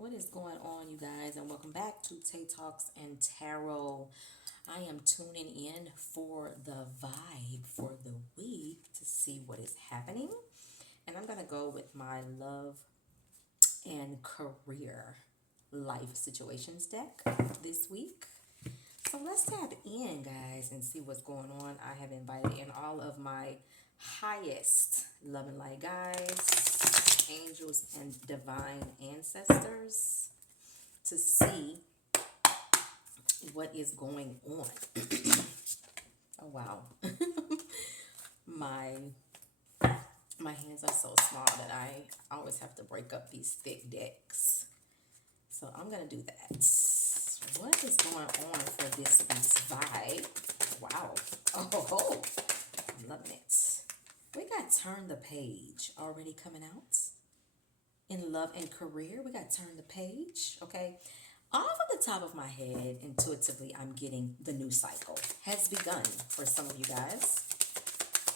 What is going on, you guys? And welcome back to Tay Talks and Tarot. I am tuning in for the vibe for the week to see what is happening. And I'm going to go with my love and career life situations deck this week. So let's tap in, guys, and see what's going on. I have invited in all of my highest love and light guides, angels, and divine ancestors to see what is going on. Oh wow. my my hands are so small that I always have to break up these thick decks. So I'm gonna do that. What is going on for this week's vibe? Wow. Oh, I'm loving it. We got Turn the Page already coming out. In love and career, we got Turn the Page. Okay. Off of the top of my head, intuitively, I'm getting the new cycle has begun for some of you guys.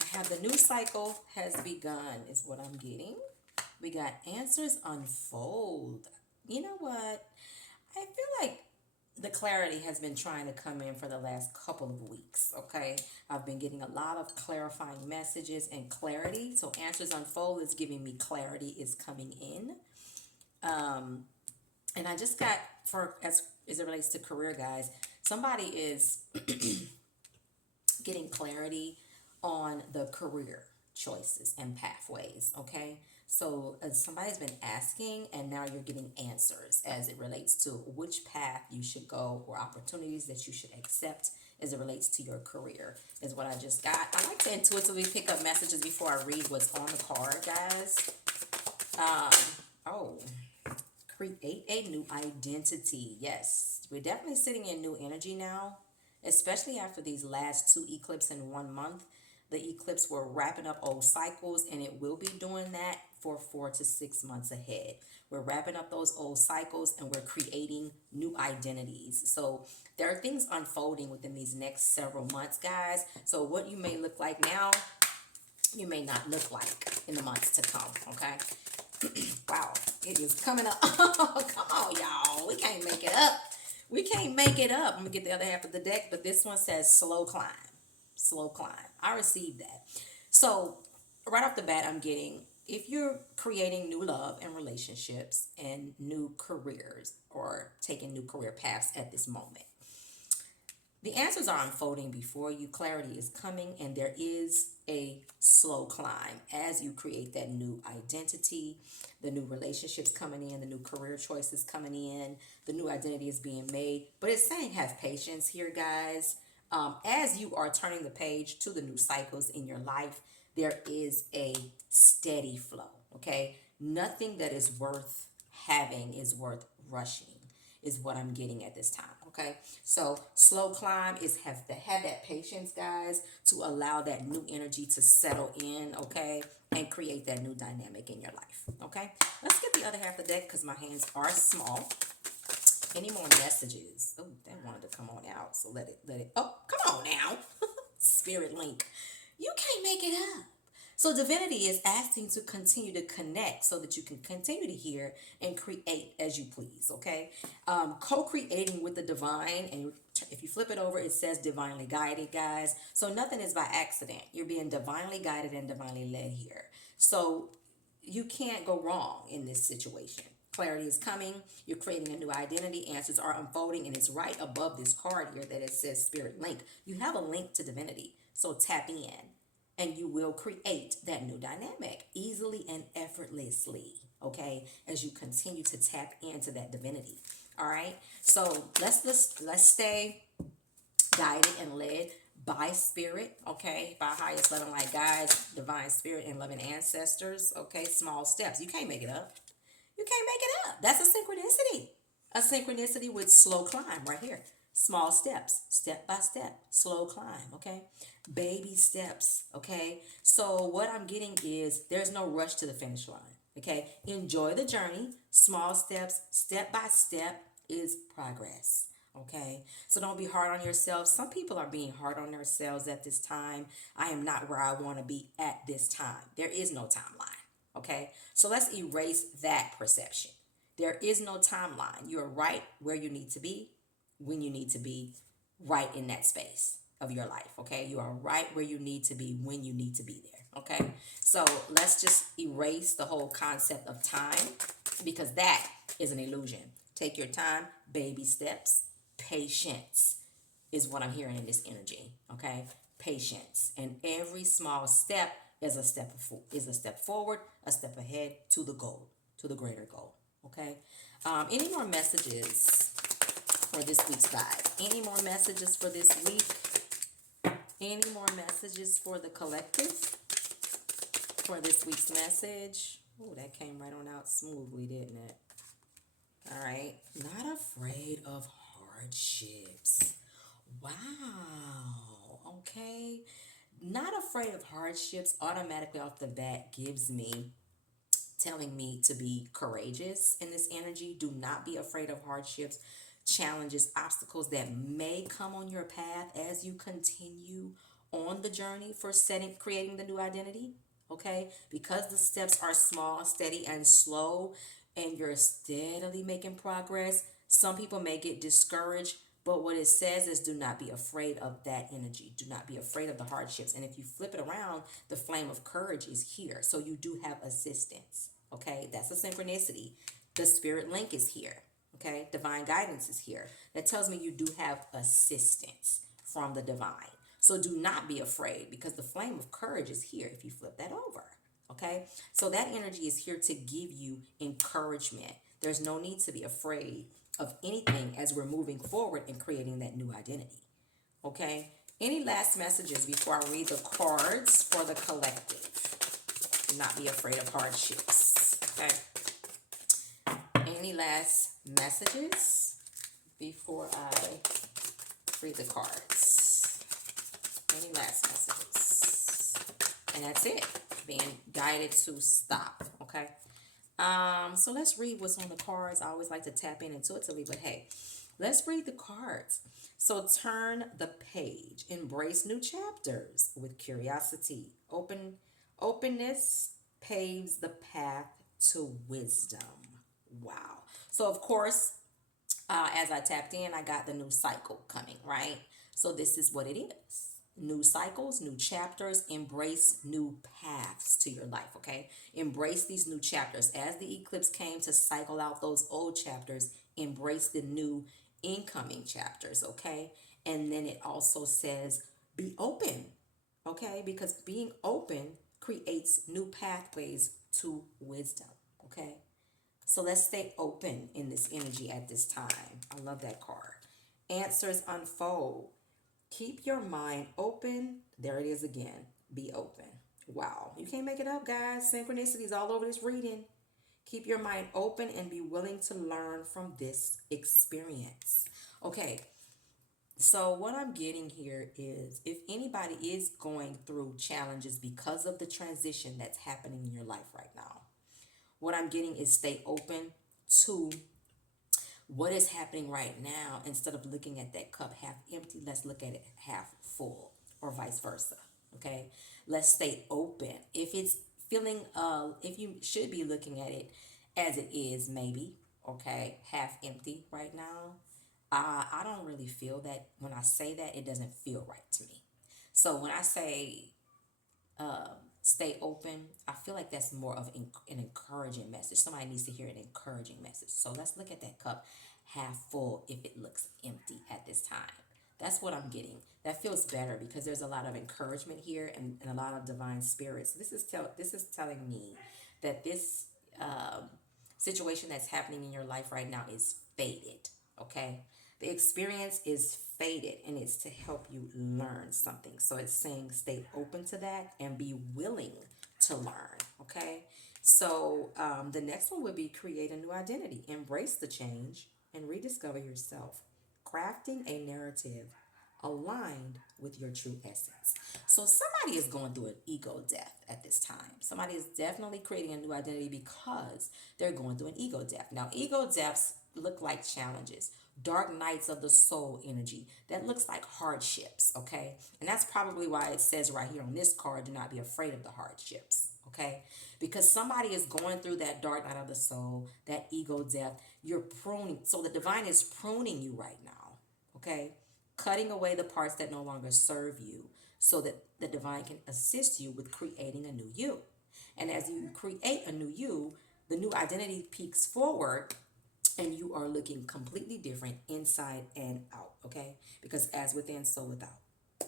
I have the new cycle has begun, is what I'm getting. We got answers unfold. You know what? I feel like the clarity has been trying to come in for the last couple of weeks, okay? I've been getting a lot of clarifying messages and clarity. So answers unfold is giving me clarity is coming in. And I just got, for as it relates to career, guys, somebody is getting clarity on the career choices and pathways, okay? So somebody's been asking, and now you're getting answers as it relates to which path you should go or opportunities that you should accept as it relates to your career, is what I just got. I like to intuitively pick up messages before I read what's on the card, guys. Oh, create a new identity. Yes, we're definitely sitting in new energy now, especially after these last two eclipses in 1 month. The eclipse were wrapping up old cycles, and it will be doing that for 4 to 6 months ahead. We're wrapping up those old cycles and we're creating new identities. So there are things unfolding within these next several months, guys. So what you may look like now, you may not look like in the months to come, okay? Wow, it is coming up. Come on, y'all. We can't make it up. We can't make it up. I'm going to get the other half of the deck, but this one says slow climb. Slow climb. I received that. So, right off the bat, I'm getting if you're creating new love and relationships and new careers or taking new career paths at this moment, the answers are unfolding before you. Clarity is coming, and there is a slow climb as you create that new identity. The new relationships coming in, the new career choices coming in, the new identity is being made. But it's saying have patience here, guys. As you are turning the page to the new cycles in your life, there is a steady flow, okay? Nothing that is worth having is worth rushing, is what I'm getting at this time. Okay, so slow climb is have that patience, guys, to allow that new energy to settle in, okay, and create that new dynamic in your life. Okay, let's get the other half of the deck because my hands are small. Any more messages? Oh, they wanted to come on out, so let it. Oh, come on now, Spirit Link. You can't make it up. So divinity is asking to continue to connect so that you can continue to hear and create as you please, okay? Co-creating with the divine, and if you flip it over, it says divinely guided, guys. So nothing is by accident. You're being divinely guided and divinely led here. So you can't go wrong in this situation. Clarity is coming. You're creating a new identity. Answers are unfolding, and it's right above this card here that it says Spirit Link. You have a link to divinity, so tap in and you will create that new dynamic easily and effortlessly, okay, as you continue to tap into that divinity. All right, so let's stay guided and led by spirit, okay, by highest loving light guides, divine spirit, and loving ancestors. Okay, small steps. You can't make it up. You can't make it up. That's a synchronicity with slow climb right here. Small steps, step by step, slow climb, okay? Baby steps, okay? So what I'm getting is there's no rush to the finish line, okay? Enjoy the journey. Small steps, step by step is progress, okay? So don't be hard on yourself. Some people are being hard on themselves at this time. I am not where I want to be at this time. There is no timeline, okay? So let's erase that perception. There is no timeline. You're right where you need to be when you need to be, right in that space of your life. Okay. You are right where you need to be when you need to be there. Okay. So let's just erase the whole concept of time, because that is an illusion. Take your time, baby steps, patience is what I'm hearing in this energy. Okay, patience, and every small step is a step forward, a step ahead to the goal, to the greater goal. Okay. Any more messages for this week's guide? Any more messages for this week? Any more messages for the collective for this week's message? Oh, that came right on out smoothly, didn't it? All right. Not afraid of hardships. Wow. Okay. Not afraid of hardships automatically off the bat gives me, telling me to be courageous in this energy. Do not be afraid of hardships, challenges, obstacles that may come on your path as you continue on the journey for creating the new identity. Okay, because the steps are small, steady, and slow, and you're steadily making progress, some people may get discouraged. But what it says is, do not be afraid of that energy. Do not be afraid of the hardships. And if you flip it around, the flame of courage is here. So you do have assistance. Okay, that's a synchronicity. The spirit link is here. Okay, divine guidance is here. That tells me you do have assistance from the divine. So do not be afraid, because the flame of courage is here if you flip that over. Okay, so that energy is here to give you encouragement. There's no need to be afraid of anything as we're moving forward and creating that new identity. Okay, any last messages before I read the cards for the collective? Do not be afraid of hardships. Okay, any last messages before I read the cards? Any last messages? And that's it. Being guided to stop. Okay. So let's read what's on the cards. I always like to tap in intuitively, but hey, let's read the cards. So turn the page. Embrace new chapters with curiosity. Openness paves the path to wisdom. Wow. So of course, as I tapped in, I got the new cycle coming, right? So this is what it is. New cycles, new chapters, embrace new paths to your life, okay? Embrace these new chapters. As the eclipse came to cycle out those old chapters, embrace the new incoming chapters, okay? And then it also says be open, okay? Because being open creates new pathways to wisdom, okay? So let's stay open in this energy at this time. I love that card. Answers unfold. Keep your mind open. There it is again. Be open. Wow. You can't make it up, guys. Synchronicities all over this reading. Keep your mind open and be willing to learn from this experience. Okay. So what I'm getting here is, if anybody is going through challenges because of the transition that's happening in your life right now, what I'm getting is stay open to what is happening right now. Instead of looking at that cup half empty, let's look at it half full, or vice versa. Okay, let's stay open. If it's feeling, if you should be looking at it as it is, maybe, okay, half empty right now. I don't really feel that. When I say that, it doesn't feel right to me. So when I say stay open, I feel like that's more of an encouraging message. Somebody needs to hear an encouraging message. So let's look at that cup half full if it looks empty at this time. That's what I'm getting. That feels better, because there's a lot of encouragement here, and a lot of divine spirits. This is telling me that this situation that's happening in your life right now is fated. Okay, the experience is fated, and it's to help you learn something. So it's saying stay open to that and be willing to learn. Okay, so the next one would be create a new identity, embrace the change, and rediscover yourself, crafting a narrative aligned with your true essence. So somebody is going through an ego death at this time. Somebody is definitely creating a new identity because they're going through an ego death. Now, ego deaths look like challenges, dark nights of the soul energy. That looks like hardships, okay? And that's probably why it says right here on this card, do not be afraid of the hardships, okay? Because somebody is going through that dark night of the soul, that ego death. You're pruning. So the divine is pruning you right now, okay? Cutting away the parts that no longer serve you so that the divine can assist you with creating a new you. And as you create a new you, the new identity peeks forward and you are looking completely different inside and out, okay? Because as within, so without.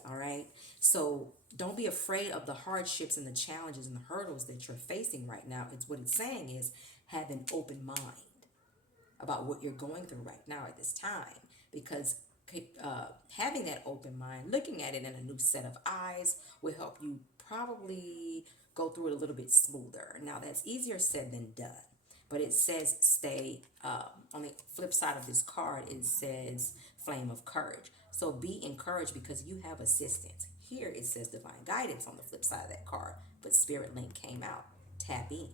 All right. So don't be afraid of the hardships and the challenges and the hurdles that you're facing right now. It's what it's saying is have an open mind about what you're going through right now at this time. Because having that open mind, looking at it in a new set of eyes, will help you probably go through it a little bit smoother. Now, that's easier said than done. But it says stay, on the flip side of this card, it says flame of courage. So be encouraged because you have assistance. Here it says divine guidance on the flip side of that card, but spirit link came out. Tap in.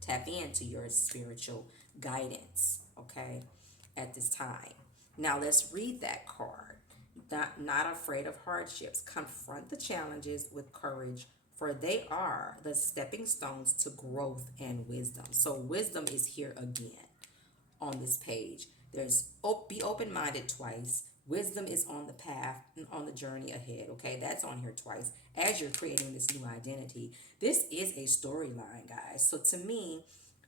Tap into your spiritual guidance, okay, at this time. Now let's read that card. Not afraid of hardships. Confront the challenges with courage, for they are the stepping stones to growth and wisdom. So wisdom is here again on this page. There's be open-minded twice. Wisdom is on the path and on the journey ahead. Okay, that's on here twice. As you're creating this new identity, this is a storyline, guys. So to me,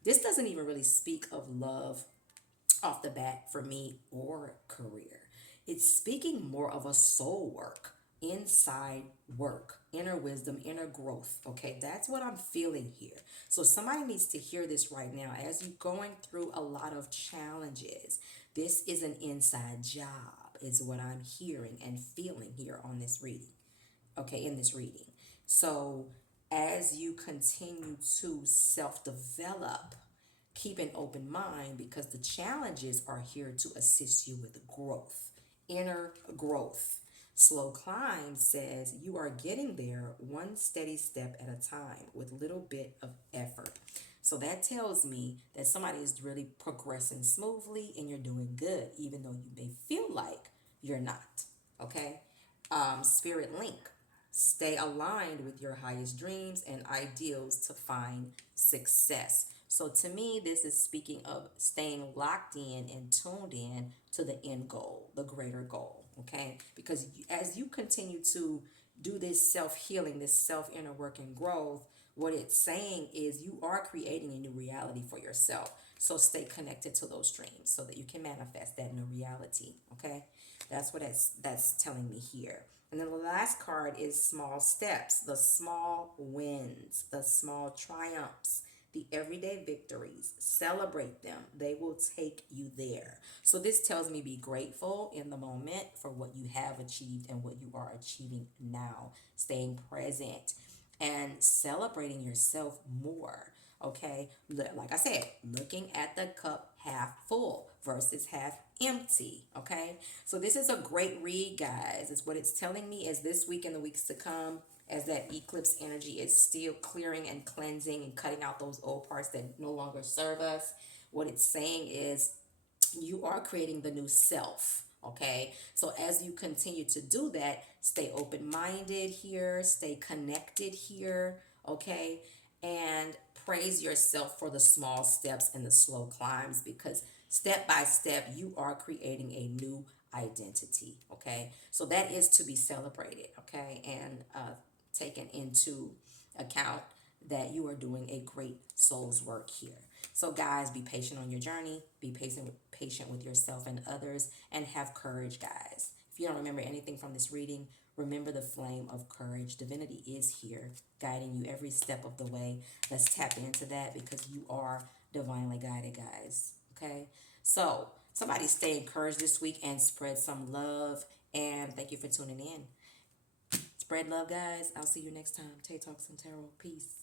this doesn't even really speak of love off the bat for me or career. It's speaking more of a soul work, inside work, inner wisdom, inner growth. Okay, that's what I'm feeling here. So somebody needs to hear this right now as you're going through a lot of challenges. This is an inside job, is what I'm hearing and feeling here on this reading. Okay, in this reading. So as you continue to self develop, keep an open mind because the challenges are here to assist you with growth, inner growth. Slow climb says you are getting there one steady step at a time with little bit of effort. So that tells me that somebody is really progressing smoothly and you're doing good, even though you may feel like you're not. Okay? Spirit link. Stay aligned with your highest dreams and ideals to find success. So to me, this is speaking of staying locked in and tuned in to the end goal, the greater goal, okay? Because as you continue to do this self-healing, this self-inner work and growth, what it's saying is you are creating a new reality for yourself. So stay connected to those dreams so that you can manifest that new reality, okay? That's what that's telling me here. And then the last card is small steps, the small wins, the small triumphs, the everyday victories. Celebrate them. They will take you there. So this tells me be grateful in the moment for what you have achieved and what you are achieving now. Staying present and celebrating yourself more. Okay, like I said, looking at the cup half full versus half empty. Okay, so this is a great read, guys. It's what it's telling me is this week and the weeks to come, as that eclipse energy is still clearing and cleansing and cutting out those old parts that no longer serve us. What it's saying is you are creating the new self. Okay, so as you continue to do that, stay open-minded here, stay connected here. Okay, and praise yourself for the small steps and the slow climbs because step by step you are creating a new identity. Okay, so that is to be celebrated. Okay, and taken into account that you are doing a great soul's work here. So guys, be patient on your journey, be patient with yourself and others, and have courage, guys. If you don't remember anything from this reading, remember the flame of courage. Divinity is here, guiding you every step of the way. Let's tap into that because you are divinely guided, guys. Okay? So, somebody stay encouraged this week and spread some love. And thank you for tuning in. Spread love, guys. I'll see you next time. Tay Talks and Tarot. Peace.